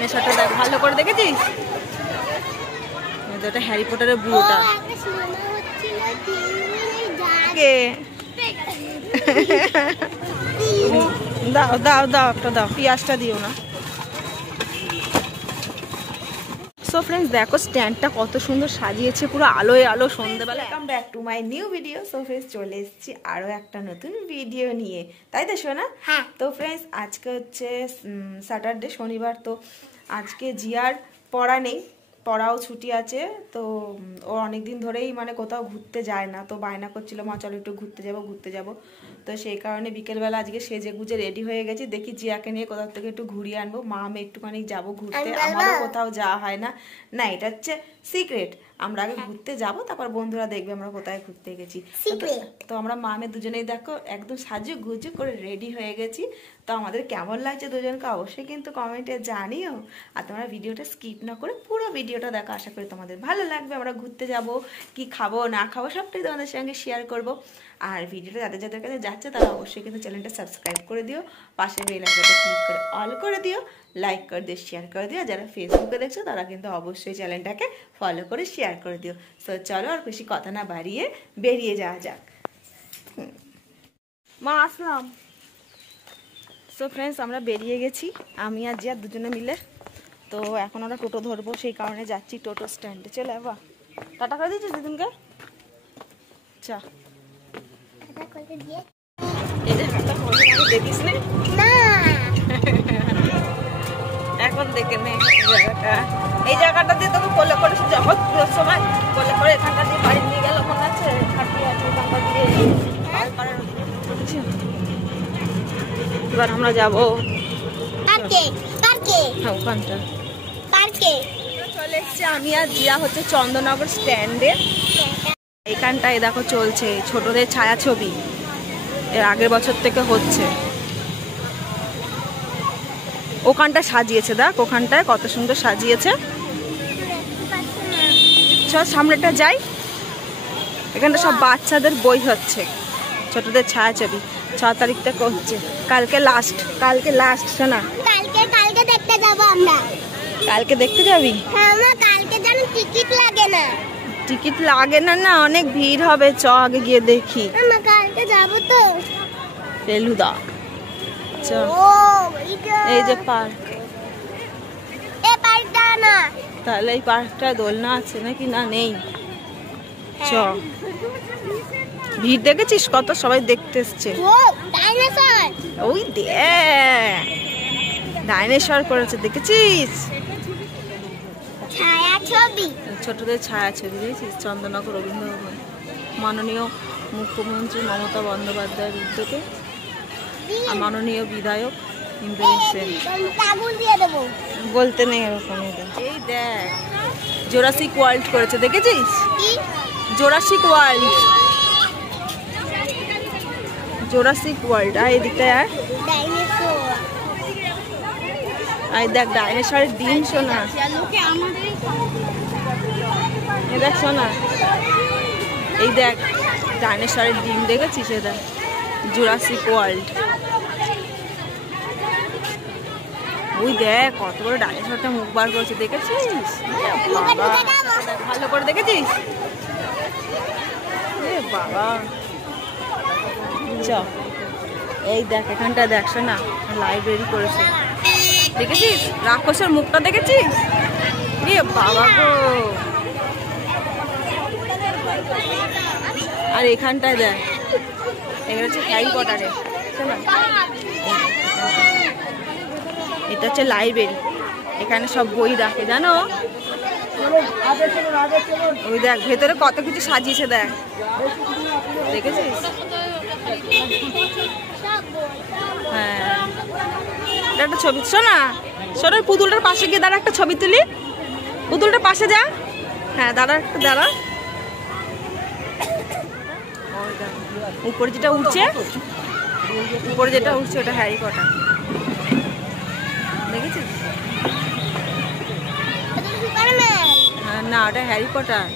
ডাইনোসরটা দেখ ভালো করে দেখেছিস? এটা হ্যারি পটারের বুড়োটা। কে? দাও দাও দাও একটা দাও, পেঁয়াজটা দিও না। সো ফ্রেন্ডস দেখো স্ট্যান্ডটা কত সুন্দর সাজিয়েছে, পুরো আলোয় আলো সন্ধ্যেবেলা। Welcome back to my new video. So friends চলে এসেছি আরও একটা নতুন ভিডিও নিয়ে, তাই তো শোনা? হ্যাঁ। তো ফ্রেন্ডস আজকে হচ্ছে স্যাটারডে, শনিবার। তো আজকে জিয়ার পড়া নেই, পড়াও ছুটি আছে। তো ও অনেকদিন ধরেই মানে কোথাও ঘুরতে যায় না, তো বায়না করছিল মা চলো একটু ঘুরতে যাব। তো সেই কারণে বিকেলবেলা আজকে সেজে গুজে রেডি হয়ে গেছি, দেখি জিয়াকে নিয়ে কোথাও থেকে একটু ঘুরিয়ে আনবো। মা আমি একটুখানি যাবো ঘুরতে, আমারও কোথাও যাওয়া হয় না। না এটা হচ্ছে সিক্রেট, আমরা আগে ঘুরতে যাব, তারপর বন্ধুরা দেখবে আমরা কোথায় ঘুরতে গেছি। তো আমরা মা আমি দুজনেই দেখো একদম সাজু গুজু করে রেডি হয়ে গেছি। তো আমাদের কেমন লাগছে দুজনকে অবশ্যই কিন্তু কমেন্টে জানিও। আর তোমরা ভিডিওটা স্কিপ না করে পুরো ভিডিওটা দেখো, আশা করি তোমাদের ভালো লাগবে। আমরা ঘুরতে যাব, কি খাবো না খাবো সবটাই তোমাদের সঙ্গে শেয়ার করব। আর ভিডিওটা যাদের যাদের কাছে যাচ্ছে তারা অবশ্যই কিন্তু চ্যানেলটা সাবস্ক্রাইব করে দিও, পাশে বেল আইকনটা ক্লিক করে অল করে দিও, লাইক করে দিও, শেয়ার করে দিও। যারা ফেসবুকে দেখছো তারা কিন্তু অবশ্যই চ্যানেলটাকে ফলো করে শেয়ার করে দিও। সো চলো আর বেশি কথা না বাড়িয়ে বেরিয়ে যাওয়া যাক। মা আসলাম। সো ফ্রেন্ডস আমরা বেরিয়ে গেছি, আমি আর জিয়া দুজনে মিলে। তো এখন আমরা টোটো ধরবো, সেই কারণে যাচ্ছি টোটো স্ট্যান্ডে। চলে আবা টাটা করে দিয়েছিস দিদিনকে? আচ্ছা দেখিস না এখন দেখে নে জায়গাটা। এই জায়গাটা দিয়ে তোকে কোলে করে যখন সময় কোলে করে এখানটা দিয়ে বাড়ি নিয়ে গেল, মনে আছে? খাটিয়ে আছে ওখানটা দিয়ে। এবার আমরা যাবো ওখানটা পার্কে। চলে এসছি আমি আর জিয়া হচ্ছে চন্দননগর স্ট্যান্ডে। এখানটায় দেখো চলছে ছোটদের ছায়াছবি, এর আগের বছর থেকে হচ্ছে। ওখানটা সাজিয়েছে, দেখ ওখানটায় কত সুন্দর সাজিয়েছে। চল সামনেটা যাই। এখানটা সব বাচ্চাদের বই হচ্ছে, ছোটদের ছায়াছবি। 6 তারিখ থেকে হচ্ছে, কালকে লাস্ট শোনা। কালকে দেখতে যাবো আমরা। কালকে দেখতে যাবি? হ্যাঁ মা, কালকে জানো টিকিট লাগে না। টিকিট লাগে না? না অনেক ভিড় হবে, চ আগে গিয়ে দেখি। আমরা কালকে যাব তো। ফেলুদা চ। এই যে পার্ক, এই পার্কটা না। তাহলে এই পার্কটা দোলনা আছে নাকি? না নেই। চ ভিড় দেখেছিস কত, সবাই দেখতে এসছে। ওই দেখ ডাইনোসর করেছে, দেখেছিস? ছায়াছবি, ছোটদের ছায়াছবি দেখেছিস? চন্দননগর রবীন্দ্র ভবন, মাননীয় মুখ্যমন্ত্রী মমতা বন্দ্যোপাধ্যায়ের উদ্যোগে আর মাননীয় বিধায়ক ইন্দ্রজিৎ সেন। বলতে নেই এরকম। এই দেখ জোরাসিক ওয়ার্ল্ড করেছে, দেখেছিস? Jurassic world. আর এদিকটায় আর দেখ ডাইনোসরের ডিম শোনা। দেখ শোনা, এই দেখ ডাইনোসরের ডিম দেখেছিস? এটা জুরাসিক ওয়ার্ল্ড। ওই দেখ কত বড় ডাইনোসরটা মুখ বার করছে, দেখেছিস? ভালো করে দেখেছিস? বাবা চ এই দেখ এখানটা দেখ শোনা, লাইব্রেরি করেছে, দেখেছিস? রাক্ষসের মুখটা দেখেছিস? রে বাবা গো। আর এখানটায় দেখ, এখানে হচ্ছে হ্যারি পটারের শোনা। এটা হচ্ছে লাইব্রেরি, এখানে সব বই রাখে জানো। ওই দেখ ভেতরে কত কিছু সাজিয়েছে, দেখ দেখেছিস? হ্যাঁ এটা একটা ছবি শোনা। শোনো পুতুলটার পাশে গিয়ে দাঁড়া, একটা ছবি তুলি। পুতুলটার পাশে যা। হ্যাঁ দাঁড়া, একটু দাঁড়া। উপরে যেটা উঠছে ওটা হ্যারি পটার, দেখেছিস? হ্যাঁ না ওটা হ্যারি পটার।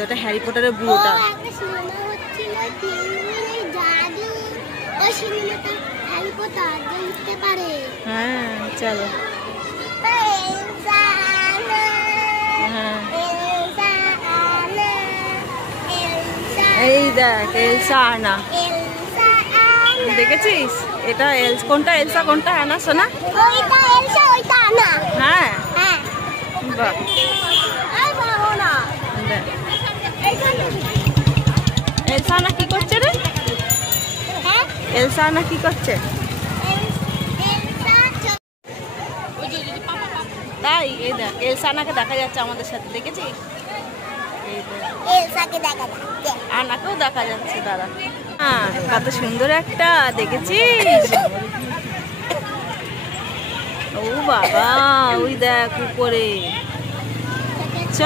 তো এটা হ্যারি পটারের বুড়োটা। হ্যাঁ চলো। এই দেখ এলসা আনা, দেখেছিস? এটা কোনটা এলসা কোনটা আনা সোনা? হ্যাঁ বাহ, এলসা আনা কি করছে রে? এলসা আনা কি করছে? তাই এই দেখ এলসা আনাকে দেখা যাচ্ছে আমাদের সাথে, দেখেছিস? আনাকেও দেখা যাচ্ছে, দাঁড়া। হ্যাঁ কত সুন্দর একটা, দেখেছিস? ও বাবা ওই দেখ উপরে। চ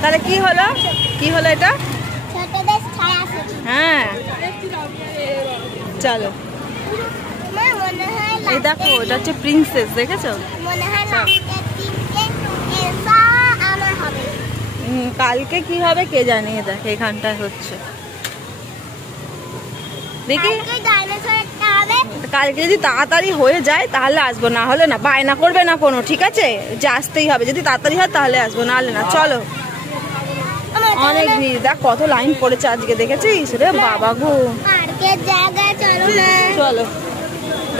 তাহলে কি হলো, কি হলো এটা? হ্যাঁ চলো। এই দেখো এটা হচ্ছে প্রিন্সেস, দেখেছো? কালকে কি হবে কে জানে। দেখ এখানটায় হচ্ছে, দেখি কালকে যদি তাড়াতাড়ি হয়ে যায় তাহলে আসবো, না হলে না। বায়না করবে না কোনো, ঠিক আছে? যে আসতেই হবে, যদি তাড়াতাড়ি হয় তাহলে আসবো, না হলে না। চলো, অনেক ভিড়, দেখ কত লাইন পড়েছে আজকে, দেখেছিস রে বাবা গো। চলো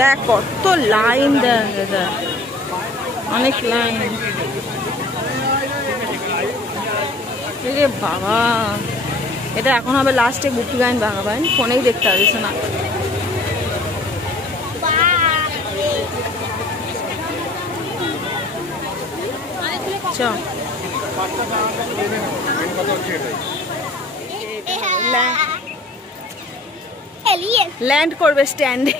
দেখ কত লাইন, দেখ অনেক লাইন রে বাবা। এটা এখন হবে লাস্টে গুপি গাইন বাঘা বাইন, ফোনেই দেখতে পারিস না। ল্যান্ড করবে স্ট্যান্ডে,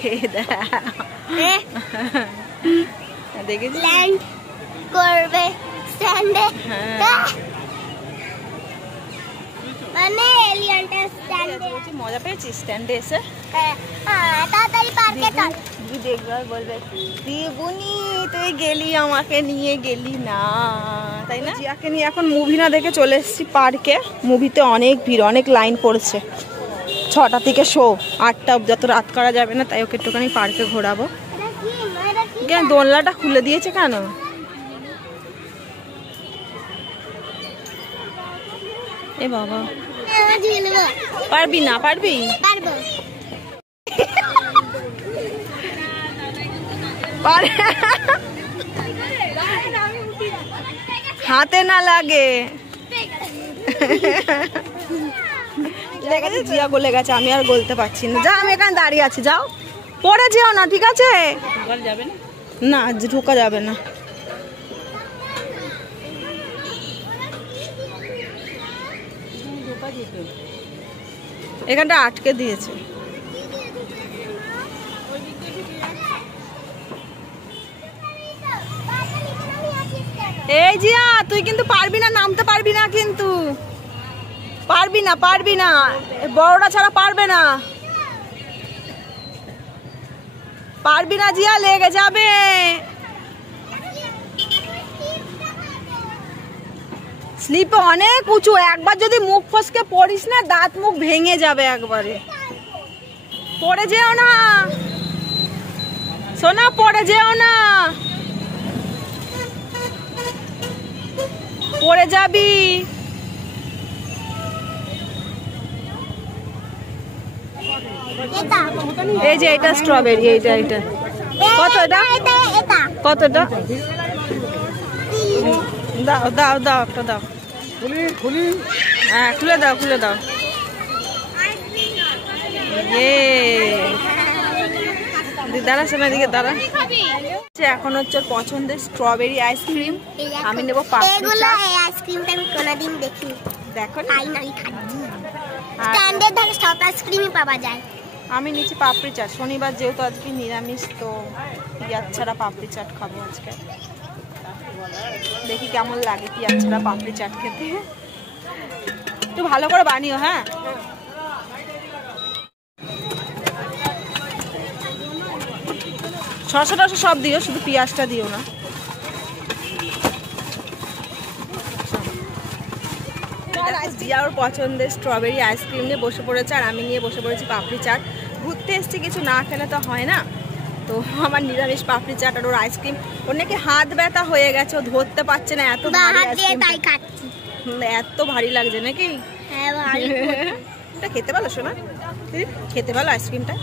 দেখেছি ল্যান্ড করবে স্ট্যান্ডে, মানে এলিয়েনটা স্ট্যান্ডে। মজা পেয়েছিস স্ট্যান্ডে এসে? তাড়াতাড়ি পার্কে চল। তুই দেখবে আর বলবে দিগুনি তুই গেলি আমাকে নিয়ে গেলি না, তাই না? জিয়াকে নিয়ে এখন মুভি না দেখে চলে এসেছি পার্কে। মুভিতে অনেক ভিড়, অনেক লাইন পড়েছে। 6টা থেকে শো, 8টা যত রাত করা যাবে না, তাই ওকে একটুখানি পার্কে ঘোরাবো। কেন দোলনাটা খুলে দিয়েছে কেন? এ বাবা, পারবি না? পারবি? হাতে না লাগে। দেখেছি জিয়া গলে গেছে, আমি আর গলতে পারছি না। যা, আমি এখানে দাঁড়িয়ে আছি, যাও পরে যেও না, ঠিক আছে? না ঢোকা যাবে না। এখানটা আটকে দিয়েছে। এই জিয়া তুই কিন্তু পারবি না, নামতে পারবি না, কিন্তু পারবি না, পারবি না, বড়টা ছাড়া পারবে না, পারবি না জিয়া, লেগে যাবে। স্লিপ অনেক উঁচু, একবার যদি মুখ ফসকে পড়িস না দাঁত মুখ ভেঙে যাবে একবারে। পড়ে যেও না সোনা, পড়ে যেও না, পড়ে যাবি। এই যে এটা স্ট্রবেরি, এইটা এটা কতটা, কতটা দাও দাও দাও, একটা দাও, হ্যাঁ খুলে দাও, খুলে দাও। দাঁড়া সময় দিকে দাঁড়া। এখন হচ্ছে পছন্দের স্ট্রবেরি আইসক্রিম, আমি নেবো পাপড়ি চাট। আইসক্রিমটা আমি কোনোদিন দেখিনি, দেখো স্ট্যান্ডার্ড ধারে সব আইসক্রিমই পাওয়া যায়। আমি নিচ্ছি পাপড়ি চাট, শনিবার যেহেতু আজকে নিরামিষ, তো পেঁয়াজ ছাড়া পাপড়ি চাট খাবো আজকে। দেখি কেমন লাগে পেঁয়াজ ছাড়া পাপড়ি চাট খেতে। একটু ভালো করে বানিও, হ্যাঁ। শসা টসা সব দিও, শুধু পেঁয়াজটা দিও না। জিয়া ওর পছন্দের স্ট্রবেরি আইসক্রিম নিয়ে বসে পড়েছে, আর আমি নিয়ে বসে পড়েছি পাপড়ি চাট। ঘুরতে এসছি, কিছু না খেলে তো হয় না। তো আমার নিরামিষ পাপড়ি চাট আর ওর আইসক্রিম। ওর নাকি হাত ব্যথা হয়ে গেছে, ও ধরতে পারছে না, এত ভারী লাগছে নাকি? এটা খেতে ভালো শোনা, খেতে ভালো আইসক্রিমটা।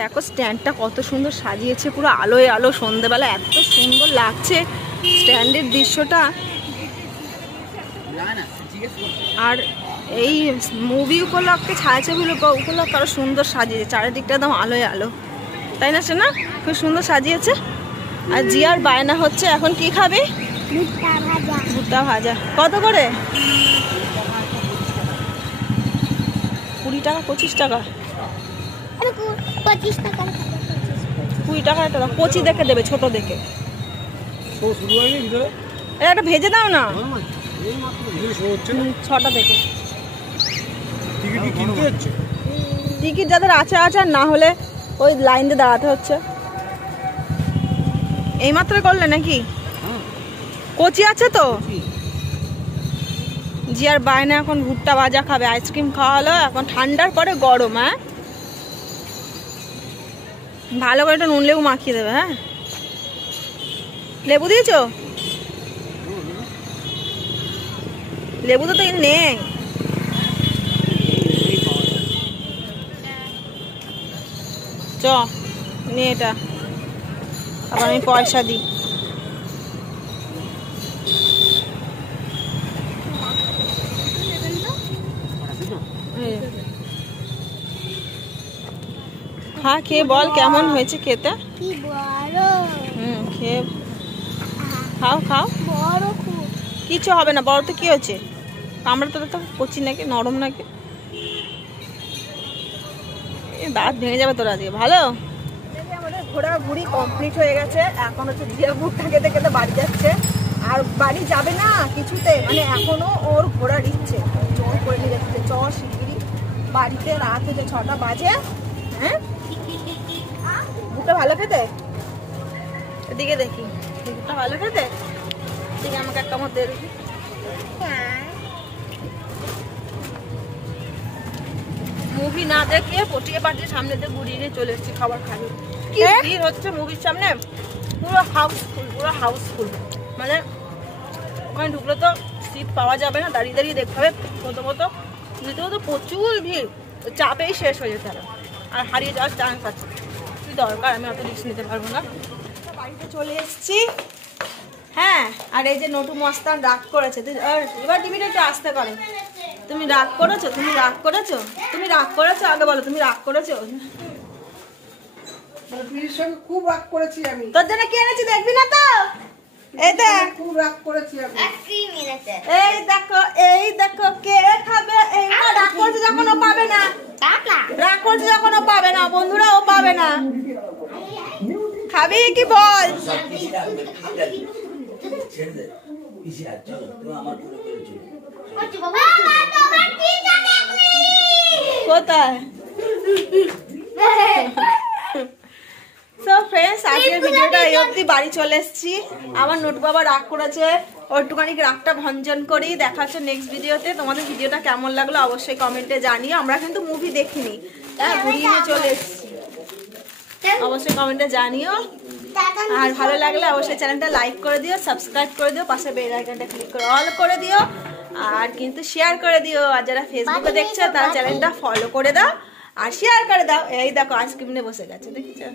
দেখো স্ট্যান্ডটা কত সুন্দর সাজিয়েছে, পুরো আলোয় আলো, সন্ধ্যেবেলা এত সুন্দর লাগছে স্ট্যান্ডের দৃশ্যটা। আর এই মুভি উপলক্ষে, ছায়াছবি উপলক্ষে আরো সুন্দর সাজিয়েছে, চারিদিকটা একদম আলোয় আলো, তাই না শোনা? খুব সুন্দর সাজিয়েছে। আর জিয়ার বায়না হচ্ছে এখন কি খাবে? ভুট্টা ভাজা। কত করে? 20 টাকা 25 টাকা? 20 টাকা একটা দাও, কচি দেখে দেবে, ছোট দেখে। এটা ভেজে দাও না, 6টা দেখে। টিকিট যাদের আছে আছে, আর না হলে ওই লাইন দিয়ে দাঁড়াতে হচ্ছে। এইমাত্র করলে নাকি? কচি আছে তো। জিয়ার বায়না এখন ভুট্টা ভাজা খাবে, আইসক্রিম খাওয়া হলো, এখন ঠান্ডার পরে গরম। হ্যাঁ, ভালো করে একটা নুন লেবু মাখিয়ে দেবে। হ্যাঁ, লেবু দিয়েছো? লেবু তো নেই। চ নে এটা, আবার আমি পয়সা দিই। হ্যাঁ, খেয়ে বল কেমন হয়েছে খেতে। খেয়ে খাও খাও। কিছু হবে না, বড় তো কি হয়েছে? কামড়াতে তো কচি নাকি, নরম নাকি, দাঁত ভেঙে যাবে তোরা দিয়ে। ভালো, আমাদের ঘোরাঘুরি কমপ্লিট হয়ে গেছে। এখন হচ্ছে জিয়া ভুট্টা খেতে খেতে বাড়ি যাচ্ছে। আর বাড়ি যাবে না কিছুতে, মানে এখনো ওর ঘোরার ইচ্ছে, জোর করে নিয়ে যাচ্ছে। চ শিগগিরি বাড়িতে, রাত হচ্ছে 6টা বাজে। হ্যাঁ, ভুট্টা ভালো খেতে? এদিকে দেখি, ভুট্টা ভালো খেতে? ঠিক, আমাকে একটা মত দে। মুভি না দেখে পটিয়ে পাটিয়ে সামনে দিয়ে ঘুরিয়ে নিয়ে চলে এসেছি খাবার খাই। কি ভিড় হচ্ছে মুভির সামনে, পুরো হাউসফুল, পুরো হাউসফুল। মানে ওখানে ঢুকলে তো সিট পাওয়া যাবে না, দাঁড়িয়ে দাঁড়িয়ে দেখতে হবে। প্রথমত দ্বিতীয়ত তো প্রচুর ভিড়, চাপেই শেষ হয়ে যেতে হবে, আর হারিয়ে যাওয়ার চান্স আছে। কি দরকার, আমি অত রিস্ক নিতে পারবো না। বাড়িতে চলে এসেছি। হ্যাঁ, আর এই যে নটু মস্তান রাগ করেছে। এবার টিভিটা একটু আসতে করো। তুমি রাগ করেছো? তুমি রাগ করেছো? তুমি রাগ করেছো? আগে বলো, তুমি রাগ করেছো? খুব রাগ করেছি আমি। তোর জন্য কি এনেছি দেখবি না তো? এই দেখ, খুব রাগ করেছি আমি। এই দেখো, এই দেখো কে খাবে। এই রাগ করছে যখন ও পাবে না, রাগ করছে যখন ও পাবে না, বন্ধুরা ও পাবে না। খাবি কি বল? কোথায়? সো ফ্রেন্ডস, আজকের ভিডিওটা এই অবধি। বাড়ি চলে এসেছি। আমার নোটু বাবা রাগ করেছে, ওরটুখানি রাগটা ভঞ্জন করি। দেখা হচ্ছে নেক্সট ভিডিওতে। তোমাদের ভিডিওটা কেমন লাগলো অবশ্যই কমেন্টে জানিও। আমরা কিন্তু মুভি দেখিনি, হ্যাঁ, ঘুরিয়ে নিয়ে চলে এসেছি। অবশ্যই কমেন্টে জানিও। আর ভালো লাগলে অবশ্যই চ্যানেলটা লাইক করে দিও, সাবস্ক্রাইব করে দিও, পাশে বেল আইকনটা ক্লিক করে অল করে দিও, আর কিন্তু শেয়ার করে দিও। আর যারা ফেসবুকে দেখছো তারা চ্যানেলটা ফলো করে দাও আর শেয়ার করে দাও। এই দেখো আইসক্রিম নিয়ে বসে গেছে, দেখছো?